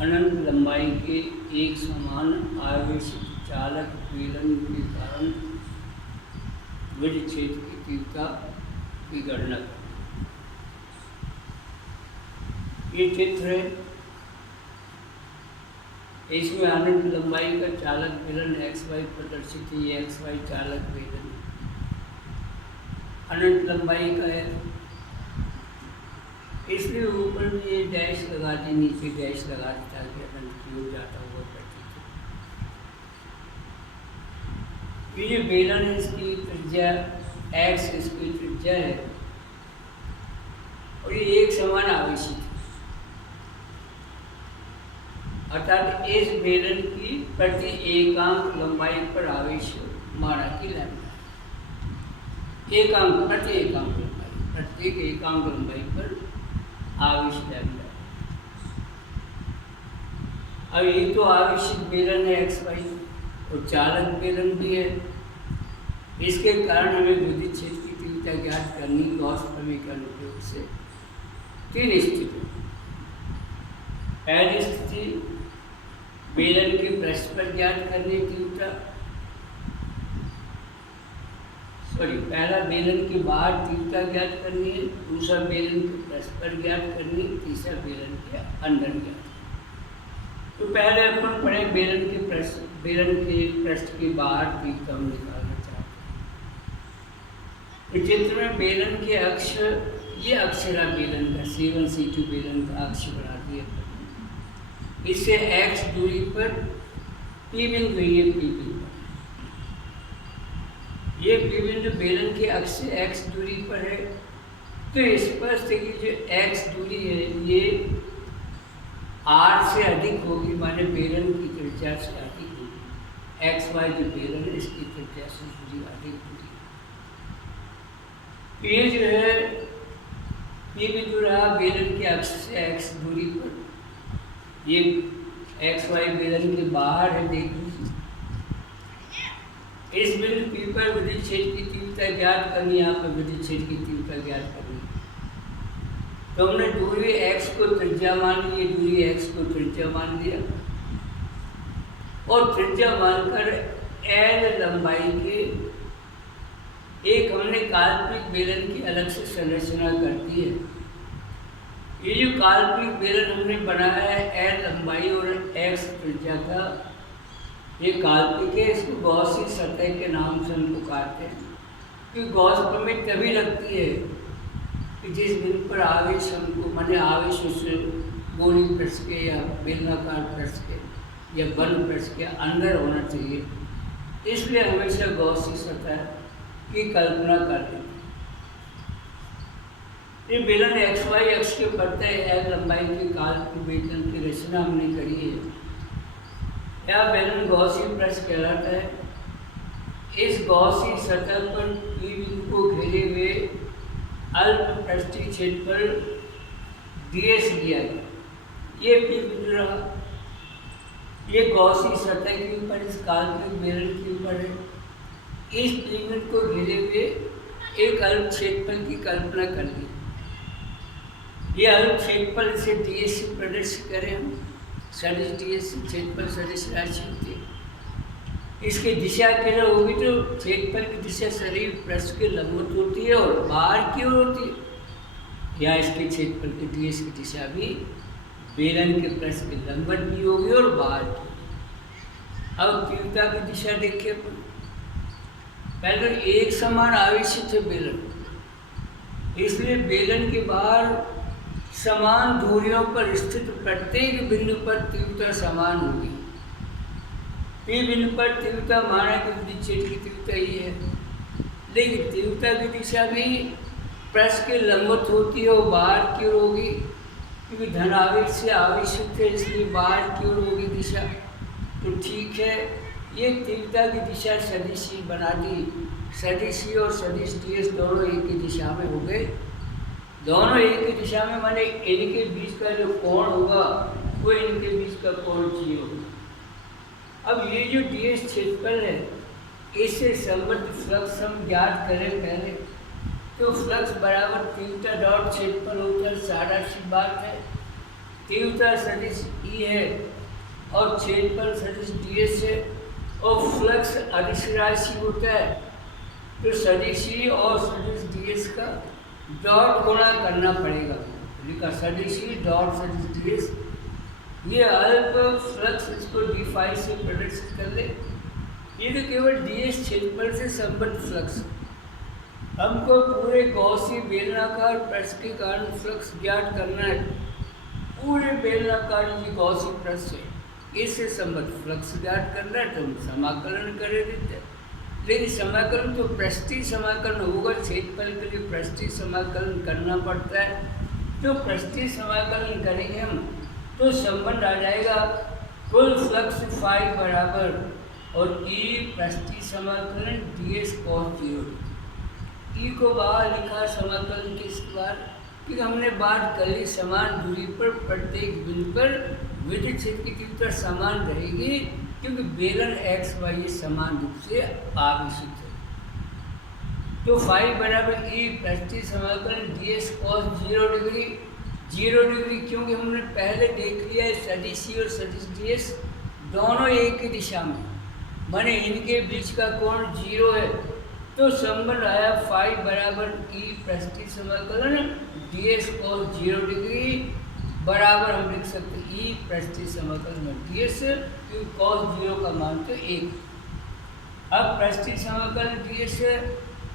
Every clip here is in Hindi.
अनंत लंबाई के एक समान आवेशित चालक बेलन के कारण विद्युत क्षेत्र की तीव्रता की गणना करें। ये चित्र है, इसमें अनंत लंबाई का चालक बेलन XY प्रदर्शित है। ये XY चालक बेलन अनंत लंबाई का है, इसलिए ऊपर में ये डैश लगा दी, नीचे डैश लगा दी ताकि अनंत की ओर जाता हुआ प्रतीत हो। ये बेलन है, इसकी त्रिज्या x इसकी त्रिज्या है और ये एक समान आवेशित है, अर्थात इस बेलन की प्रति एकांक लंबाई पर आवेश माना कि लैम्डा एकांक प्रति एकांक लंबाई, प्रत्येक एकांक लंबाई पर आवेश लैम्डा। अब ये तो आवेशित बेलन है XY और चालक बेलन भी है, इसके कारण हमें विद्युत क्षेत्र की तीव्रता ज्ञात करनी गॉस प्रमेय के अनुप्रयोग से तीन स्थिति। पहली स्थिति बेलन के पृष्ठ पर ज्ञात करने तीव्रता, पहला बेलन के बाहर तीव्रता ज्ञात करनी है, दूसरा बेलन के पृष्ठ पर ज्ञात करनी है, तीसरा बेलन के अंदर ज्ञात। तो पहले अपन पढ़े बेलन के पृष्ठ के बाहर तीव्रता हम निकालना चाहते हैं। चित्र में बेलन के अक्ष, ये अक्ष रहा बेलन का, C1 C2 बेलन का अक्ष बना दिया। इससे x दूरी पर P बिंदु, ये P बिंदु, ये P बिंदु बेलन के अक्ष से x दूरी पर है। तो स्पष्ट है कि जो x दूरी है ये r से अधिक होगी, माने बेलन की त्रिज्या से अधिक होगी। XY जो बेलन है इसकी त्रिज्या से दूरी अधिक होगी। ये जो है P बिंदु रहा बेलन के अक्ष से x दूरी पर, ये XY बेलन के बाहर है। देखिए इस बिंदु P पर विद्युत क्षेत्र की तीव्रता ज्ञात करनी, यहाँ पर विद्युत क्षेत्र की तीव्रता ज्ञात करनी। तो हमने दूरी x को त्रिज्या मान ली, ये दूरी x को त्रिज्या मान लिया और त्रिज्या मानकर L लंबाई के एक हमने काल्पनिक बेलन की अलग से संरचना कर दी है। ये जो काल्पनिक बेलन हमने बनाया है L लंबाई और x त्रिज्या का, ये काल्पनिक है, इसको गॉसी सतह के नाम से हम पुकारते हैं। क्योंकि गॉस प्रमेय तभी लगती है कि जिस बिंदु पर आवेश हमको, माने आवेश उस गोली पृष्ठ के या बेलनाकार पृष्ठ के या बंद पृष्ठ के अंदर होना चाहिए, इसलिए हमेशा गॉसी सतह की कल्पना करते हैं। ये बेलन XY अक्ष के पड़ते L लंबाई के काल्पनिक बेलन की रचना हमने करी है। यह बेलन गॉसी पृष्ठ कहलाता है। इस गॉसी सतह पर P बिंदु को घेरे हुए अल्प पृष्ठीय क्षेत्रफल DS लिया गया। ये P बिंदु रहा, ये गॉसी सतह के ऊपर इस काल्पनिक बेलन के ऊपर है। इस P बिंदु को घेरे हुए एक अल्प क्षेत्रफल की कल्पना कर ली। ये अल्प क्षेत्रफल इसे DS से प्रदर्शित करें हम, सदिश DS क्षेत्रफल सदिश राशि होती है। इसकी दिशा किधर होगी तो क्षेत्रफल की दिशा शरीर पृष्ठ के लंबवत होती है और बाहर की ओर होती है। या इसके क्षेत्रफल की DS की दिशा भी बेलन के पृष्ठ के लंबवत भी होगी और बाहर की। अब तीव्रता की दिशा देखिए अपन, पहले एक समान आवेशित है बेलन, इसलिए बेलन के बाहर समान दूरियों पर स्थित प्रत्येक बिंदु पर तीव्रता समान होगी। P बिंदु पर तीव्रता माना कि विद्युत क्षेत्र की तीव्रता ये है, लेकिन तीव्रता की दिशा भी पृष्ठ के लंबवत होती है और बाहर की ओर होगी, क्योंकि धन आवेश से आवेशित है इसलिए बाहर की ओर होगी दिशा। तो ठीक है, ये तीव्रता की दिशा सदिशी बना दी। सदिशी और सदिश DS दोनों एक ही दिशा में हो गए, दोनों एक ही दिशा में, माने इनके बीच का जो कोण होगा वो इनके बीच का कोण 0 होगा। अब ये जो DS क्षेत्रफल है, इससे संबद्ध फ्लक्स हम ज्ञात करें पहले, तो फ्लक्स बराबर तीव्रता डॉट क्षेत्रफल होता है, सादा सी बात है। तीव्रता सदिश ई है और क्षेत्रफल सदिश ds है और फ्लक्स अदिश राशि होता है, तो सदिश ई और सदिश ds का डॉट गुणा करना पड़ेगा। लिखा सदिश ई डॉट सदिश ds। ये अल्प फ्लक्स, इसको d5 से प्रदर्शित कर ले। ये तो केवल ds क्षेत्रफल से संबद्ध फ्लक्स। हमको पूरे गॉसी बेलनाकार पृष्ठ के कारण फ्लक्स ज्ञात करना है। पूरे बेलनाकार की गॉसी पृष्ठ से इससे संबद्ध फ्लक्स ज्ञात करना है, तो हम समाकलन कर देते हैं। लेकिन समाकलन तो पृष्ठीय समाकलन होगा, क्षेत्रफल के लिए पृष्ठीय समाकलन करना पड़ता है। तो पृष्ठीय समाकलन करेंगे हम तो संबंध आ जाएगा कुल फ्लक्स फाई बराबर और ई पृष्ठीय समाकलन ds cos 0। ई को बाहर लिखा समाकलन के इस बार, क्योंकि हमने बात कर ली समान दूरी पर प्रत्येक बिंदु पर विद्युत क्षेत्र की तीव्रता समान रहेगी, क्योंकि बेलन x y समान रूप से आवेशित है। तो फाई बराबर ई पृष्ठीय समाकलन ds cos 0 डिग्री। 0 डिग्री क्योंकि हमने पहले देख लिया है सदिश ई और सदिश ds दोनों एक ही दिशा में, माने इनके बीच का कोण 0 है। तो संबंध आया फाई बराबर ई पृष्ठीय समाकलन ds cos 0 डिग्री बराबर हम लिख सकते हैं ई पृष्ठीय समाकलन ds, क्योंकि cos 0 का मान तो 1। अब पृष्ठीय समाकलन ds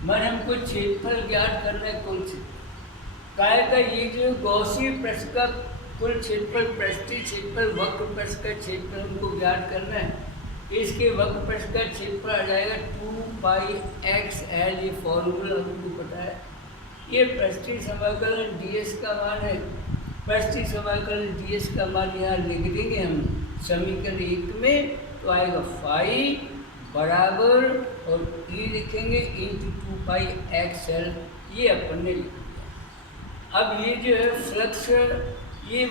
मान हमको क्षेत्रफल ज्ञात करना है, कुल क्षेत्रफल काय का। ये जो गॉसी पृष्ठ का कुल क्षेत्रफल, पृष्ठीय क्षेत्रफल, वक्र पृष्ठ का क्षेत्रफल हमको ज्ञात करना है। इसके वक्र पृष्ठ का क्षेत्रफल आ जाएगा 2πxl। ये फॉर्मूला हमको पता है। ये पृष्ठीय समाकलन ds का मान है। पृष्ठीय समाकलन ds का मान यहाँ लिख देंगे हम समीकरण 1 में, तो आएगा फाई बराबर और ई लिखेंगे इंटू 2πxl। ये अपन ने लिख दिया। अब ये जो है फ्लक्स, ये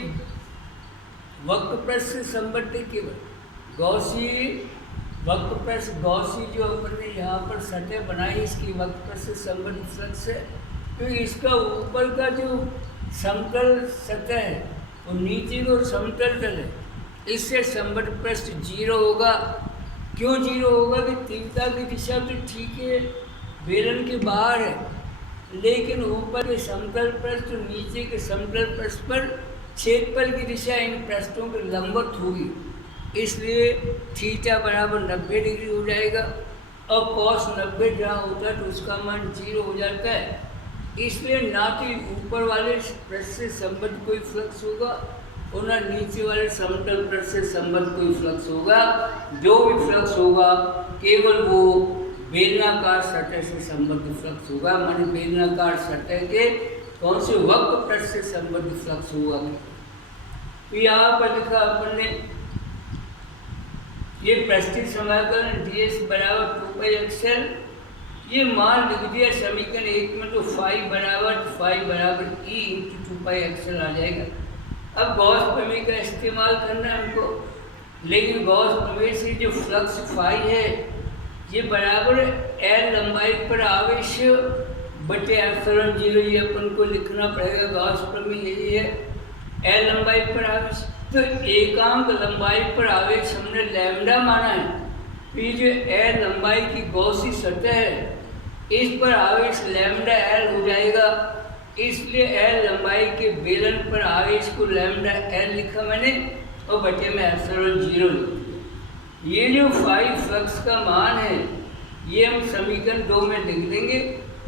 वक्र पृष्ठ से संबद्ध केवल गॉसी वक्र पृष्ठ, गॉसी जो अपन ने यहाँ पर सतह बनाई इसकी वक्र पृष्ठ से संबद्ध फ्लक्स है। तो इसका ऊपर का जो समतल सतह है वो नीचे को समतल तल है, इससे संबद्ध पृष्ठ 0 होगा। क्यों 0 होगा कि तीव्रता की दिशा तो ठीक है, बेलन के बाहर है, लेकिन ऊपर के समतल पृष्ठ तो नीचे के समतल पृष्ठ पर क्षेत्रफल की दिशा इन पृष्ठों के लंबवत होगी, इसलिए थीटा बराबर 90 डिग्री हो जाएगा। और cos 90 जहाँ होता है तो उसका मान 0 हो जाता है। इसलिए ना तो ऊपर वाले पृष्ठ से संबद्ध कोई फ्लक्स होगा और ना नीचे वाले समतल पृष्ठ से संबद्ध कोई फ्लक्स होगा। जो भी फ्लक्स होगा केवल वो बेलनाकार सतह से संबद्ध फ्लक्स होगा, माने बेलनाकार सतह के कौन से वक्र पृष्ठ से संबद्ध फ्लक्स होगा। तो यहाँ पर लिखा अपन ने ये पृष्ठीय समाकलन ds बराबर 2πxl। ये मान लिख दिया समीकरण 1 में, तो फाई बराबर ई इंटू 2πxl आ जाएगा। अब गॉस प्रमेय का इस्तेमाल करना है हमको, लेकिन गॉस प्रमेय से जो फ्लक्स फाई है ये बराबर l लंबाई पर आवेश बटे एप्सिलॉन 0, ये अपन को लिखना पड़ेगा। गॉस प्रमेय यही है, l लंबाई पर आवेश। तो एकांक लंबाई पर आवेश हमने लैम्डा माना है, तो ये जो l लंबाई की गॉसी सतह है इस पर आवेश लैम्डा l हो जाएगा। इसलिए l लंबाई के बेलन पर आवेश को लैम्डा l लिखा मैंने और बटे में एप्सिलॉन 0 लिख दिया। ये जो फाई फ्लक्स का मान है ये हम समीकरण 2 में लिख देंगे,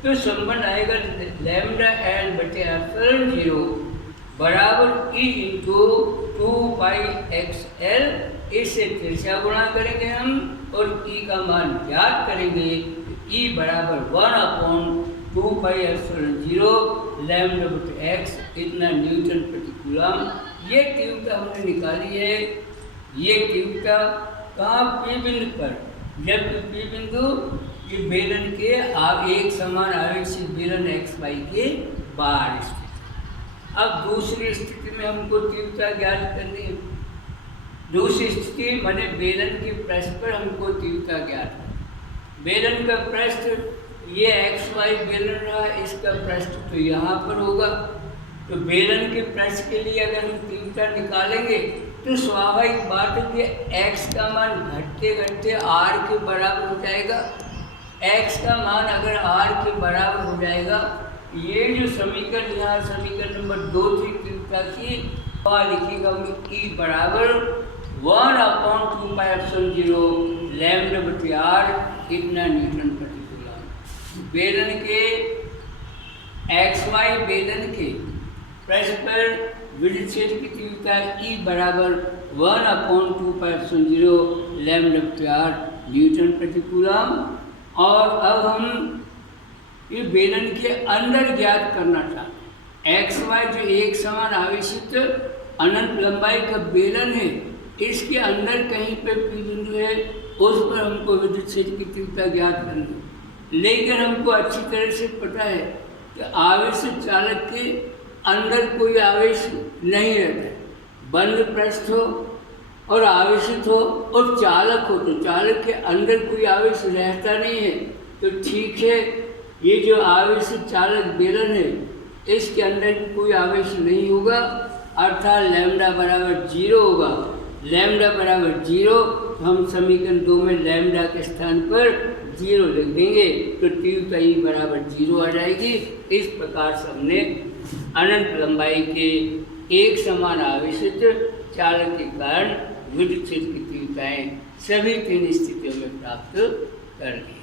तो संबंध आएगा लैम्डा l बटे एप्सिलॉन 0 बराबर ई इंटू 2πxl। इससे तिरछा गुणा करेंगे हम और ई का मान ज्ञात करेंगे। ई बराबर 1/2π0 लैम्डा बटे x, इतना न्यूटन प्रति कूलम। ये तीव्रता हमने निकाली है। ये तीव्रता कहाँ P बिंदु पर, जबकि P बिंदु ये बेलन के एक समान आवेशित बेलन xy के बाहर स्थित। अब दूसरी स्थिति में हमको तीव्रता ज्ञात करनी है। दूसरी स्थिति माने बेलन के पृष्ठ पर हमको तीव्रता ज्ञात है। बेलन का पृष्ठ ये xy बेलन रहा, इसका पृष्ठ तो यहाँ पर होगा। तो बेलन के पृष्ठ के लिए अगर हम तीव्रता निकालेंगे तो स्वाभाविक बात है कि x का मान घटते घटते r के बराबर हो जाएगा। x का मान अगर r के बराबर हो जाएगा, ये जो समीकरण यहाँ समीकरण नंबर 2 थी तीव्रता की, वहाँ लिखिएगा E बराबर 1/2π0 λ/r इतना न्यूटन प्रति कूलम। बेलन के XY बेलन के पृष्ठ पर विद्युत क्षेत्र की तीव्रता E बराबर 1/2π0 λ/r न्यूटन प्रति कूलम। और अब हम ये बेलन के अंदर ज्ञात करना चाहते हैं। XY जो एक समान आवेशित अनंत लंबाई का बेलन है, इसके अंदर कहीं पे P बिंदु है, उस पर हमको विद्युत क्षेत्र की तीव्रता ज्ञात करनी है। लेकिन हमको अच्छी तरह से पता है कि आवेशित चालक के अंदर कोई आवेश नहीं रहता है। बंद पृष्ठ हो और आवेशित हो और चालक हो, तो चालक के अंदर कोई आवेश रहता नहीं है। तो ठीक है, ये जो आवेशित चालक बेलन है, इसके अंदर कोई आवेश नहीं होगा, अर्थात लैम्डा बराबर 0 होगा। लैम्डा बराबर 0, तो हम समीकरण 2 में लैम्डा के स्थान पर 0 लिख देंगे, तो तीव्रता E बराबर 0 आ जाएगी। इस प्रकार से हमने अनंत लंबाई के एक समान आवेशित चालक के कारण विद्युत क्षेत्र की तीव्रताएं सभी 3 स्थितियों में प्राप्त कर ली।